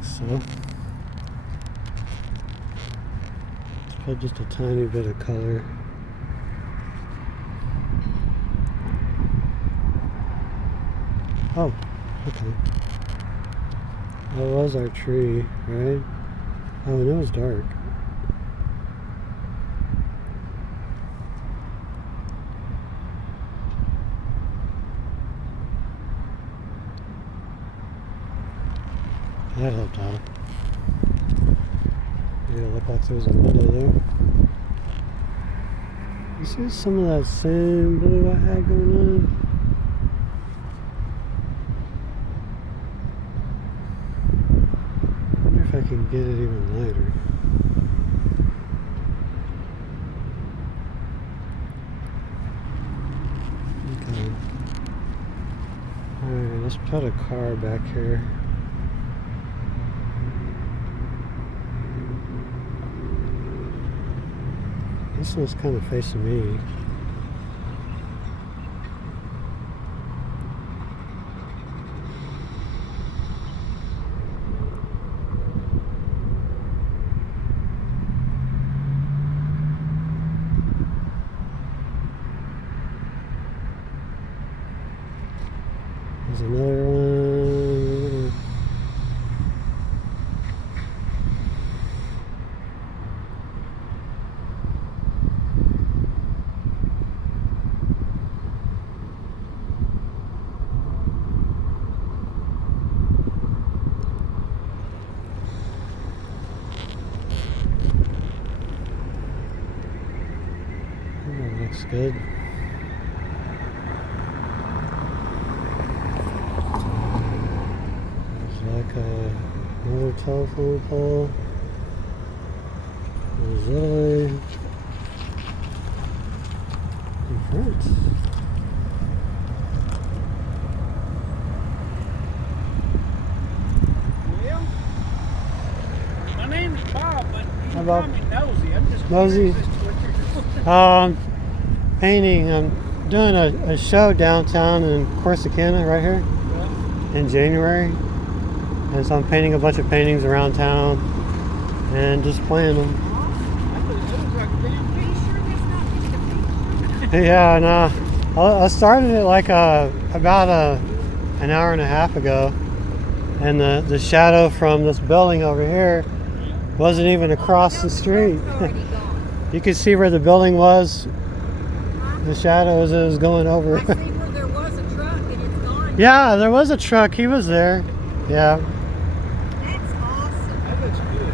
So let's put just a tiny bit of color. Oh, okay. That was our tree, right? Oh, and it was dark. That helped out. Yeah, it looked like there was a window there. You see some of that same blue I had going on? I wonder if I can get it even lighter. Okay. Alright, let's put a car back here. This one's kind of facing me. There's another one. Looks good. There's like another telephone pole. There's Lily in front. Well, my name's Bob, but you can Bob. call me Nosy. I'm just Nosy. curious as to what you're doing. Painting. I'm doing a show downtown in Corsicana right here in January. And so I'm painting a bunch of paintings around town and just playing them. It looks like a damn piece. Yeah, no. I started it like about an hour and a half ago. And the shadow from this building over here wasn't even across the street. You could see where the building was. The shadow as it was going over. I see where there was a truck and it's gone. Yeah, there was a truck. He was there. Yeah. That's awesome. That looks good.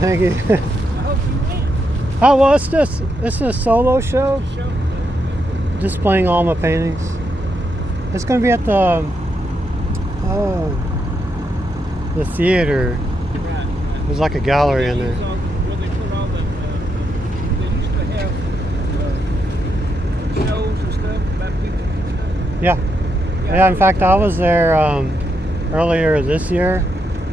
Thank you. I hope you win. Oh, well, it's just it's a solo show. Show. Displaying all my paintings. It's going to be at the theater. Right. There's like a gallery in there. Where they put all the, they used to have shows and stuff about people and stuff. Yeah. Yeah, in fact, I was there earlier this year.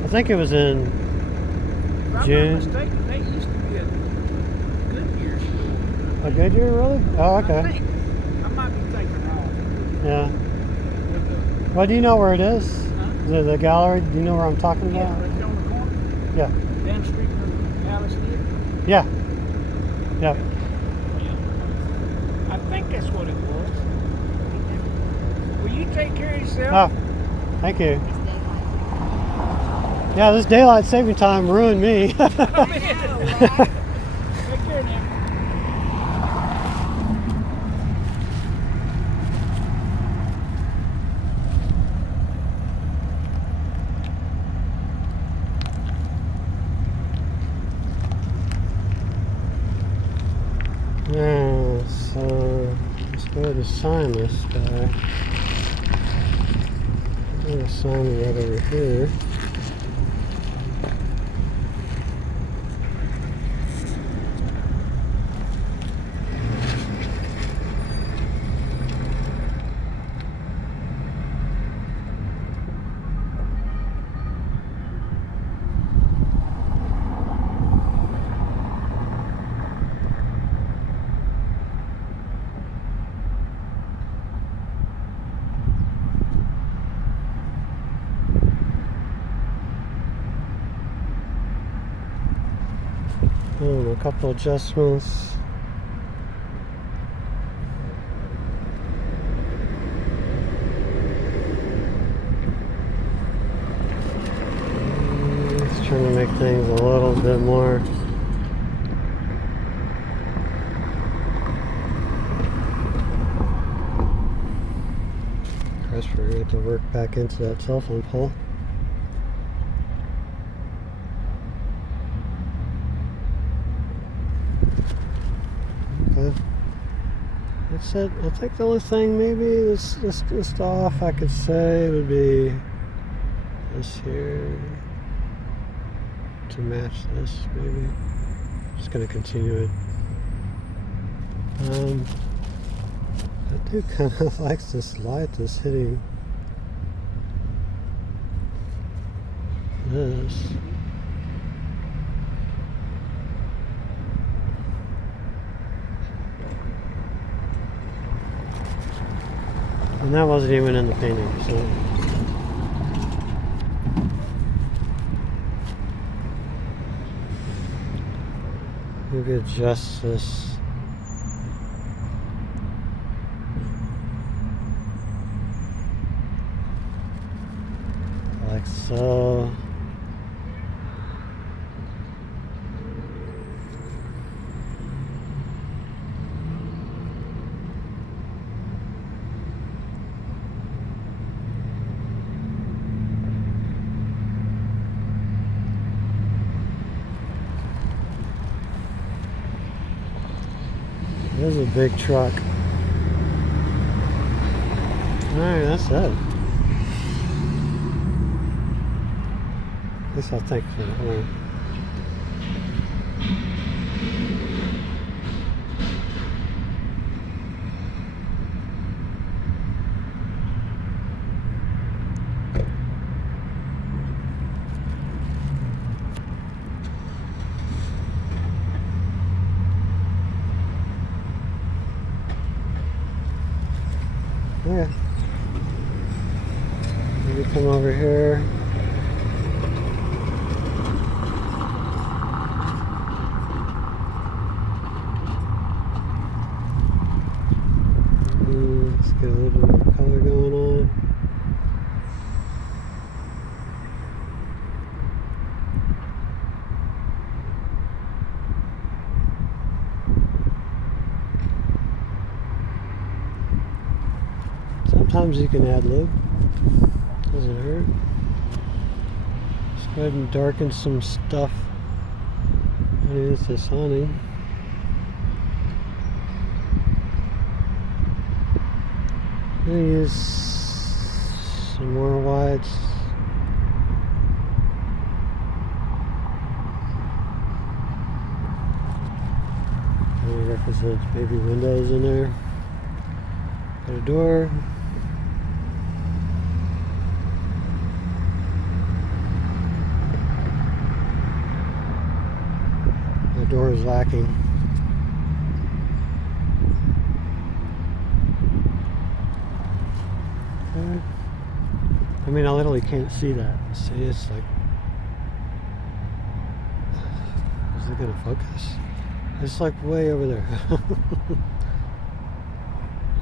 I think it was in If I'm June. not mistaken, they used to be a Goodyear store. A Goodyear, really? Oh, I okay. think. I might be thinking wrong. Yeah. With the, Well, do you know where it is? huh? The gallery? Do you know where I'm talking Yeah, about? right there on the corner. Yeah. Down the street from Alice Theater. Yeah. Yeah. I think that's what it was. Will you take care of yourself? Oh, thank you. Yeah, this daylight saving time ruined me. Take care now. Yeah, so let's go ahead and sign this guy. I'm going to sign it right over here. A couple adjustments. Just trying to make things a little bit more. Guess we're going to have to work back into that telephone pole. Okay. That's it. I think the only thing maybe this off I could say would be this here to match this maybe. Just gonna continue it. I do kind of like this light that's hitting this. And that wasn't even in the painting, so. Maybe adjust this. Like so. This is a big truck. Alright, that's it. At least I think for the whole. Yeah. Maybe come over here. Let's get a little bit more color going on. Sometimes you can add lib. Doesn't hurt. Let's go ahead and darken some stuff underneath this awning. I'm going to use some more whites. It represents maybe windows in there. Got a door. The door is lacking. Okay. I mean, I literally can't see that. See, it's like, is it gonna focus? It's like way over there.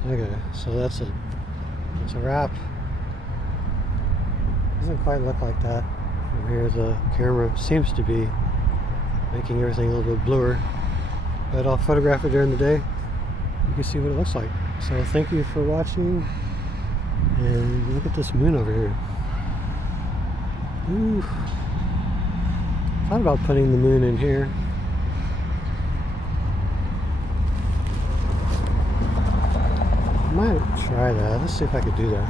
Okay, so that's it. It's a wrap. Doesn't quite look like that from here. The camera seems to be making everything a little bit bluer, but I'll photograph it during the day. You can see what it looks like. So thank you for watching, and look at this moon over here. Ooh. Thought about putting the moon in here. Might try that. Let's see if I could do that.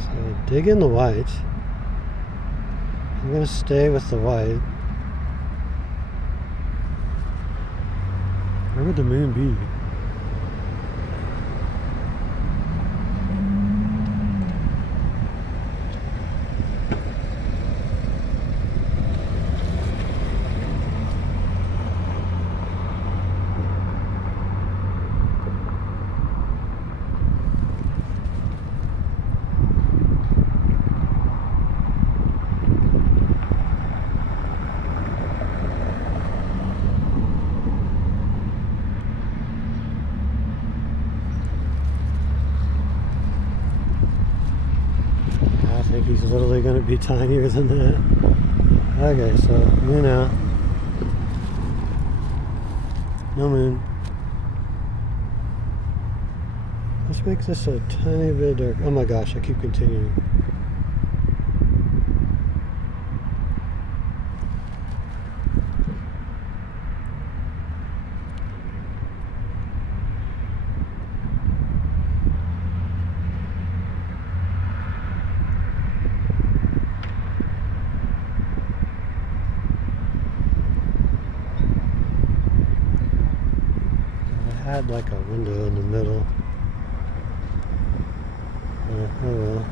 So dig in the white. I'm going to stay with the white. Where would the moon be? I think he's literally going to be tinier than that. Okay, so moon out. No moon. Let's make this a tiny bit dark. Oh my gosh, I keep continuing. Had like a window in the middle. Oh well.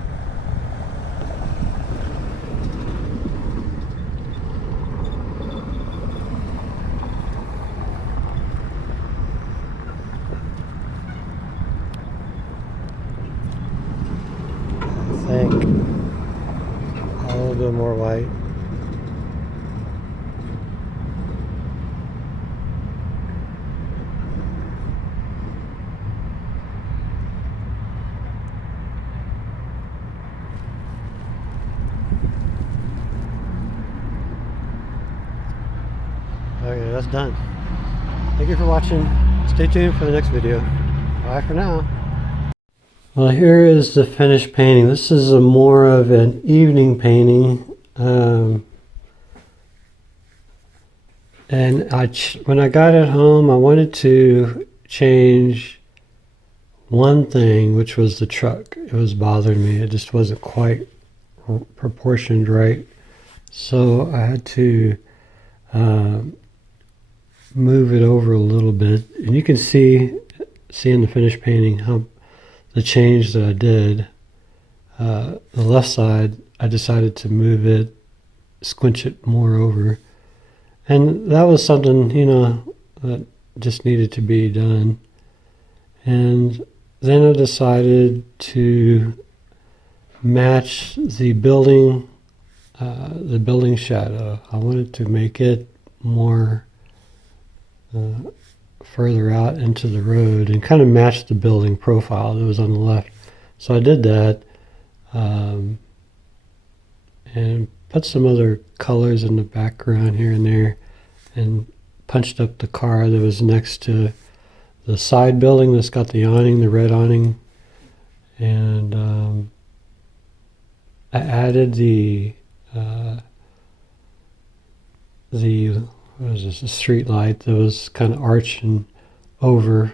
I think a little bit more white. Okay, that's done. Thank you for watching. Stay tuned for the next video. Bye for now. Well, here is the finished painting. This is a more of an evening painting. And when I got it home, I wanted to change one thing, which was the truck. It was bothering me. It just wasn't quite proportioned right. So I had to move it over a little bit, and you can see in the finished painting how the change that I did. The left side, I decided to move it, squinch it more over, and that was something, you know, that just needed to be done. And then I decided to match the building shadow. I wanted to make it more further out into the road and kind of match the building profile that was on the left. So I did that, and put some other colors in the background here and there, and punched up the car that was next to the side building that's got the awning, the red awning, and I added the what is this? A street light that was kind of arching over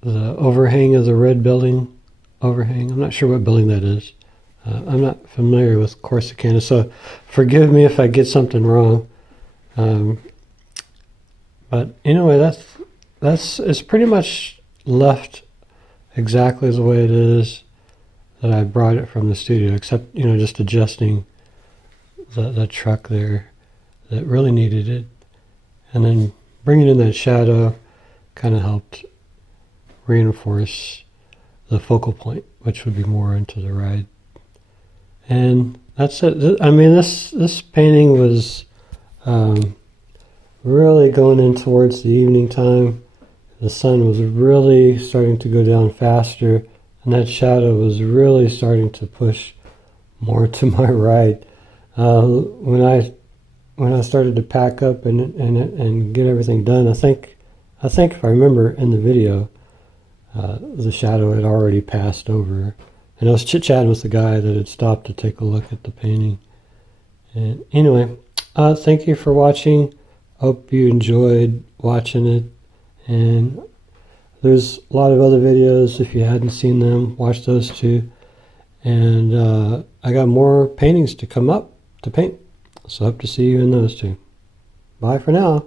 the overhang of the red building overhang. I'm not sure what building that is. I'm not familiar with Corsicana, so forgive me if I get something wrong. But anyway, it's pretty much left exactly the way it is that I brought it from the studio, except just adjusting the truck there that really needed it, and then bringing in that shadow kind of helped reinforce the focal point, which would be more into the right. And that's it. I mean, this painting was really going in towards the evening time. The sun was really starting to go down faster, and that shadow was really starting to push more to my right. When I started to pack up and get everything done, I think if I remember in the video, the shadow had already passed over. And I was chit-chatting with the guy that had stopped to take a look at the painting. And anyway, thank you for watching. Hope you enjoyed watching it. And there's a lot of other videos. If you hadn't seen them, watch those too. And I got more paintings to come up to paint. So hope to see you in those too. Bye for now.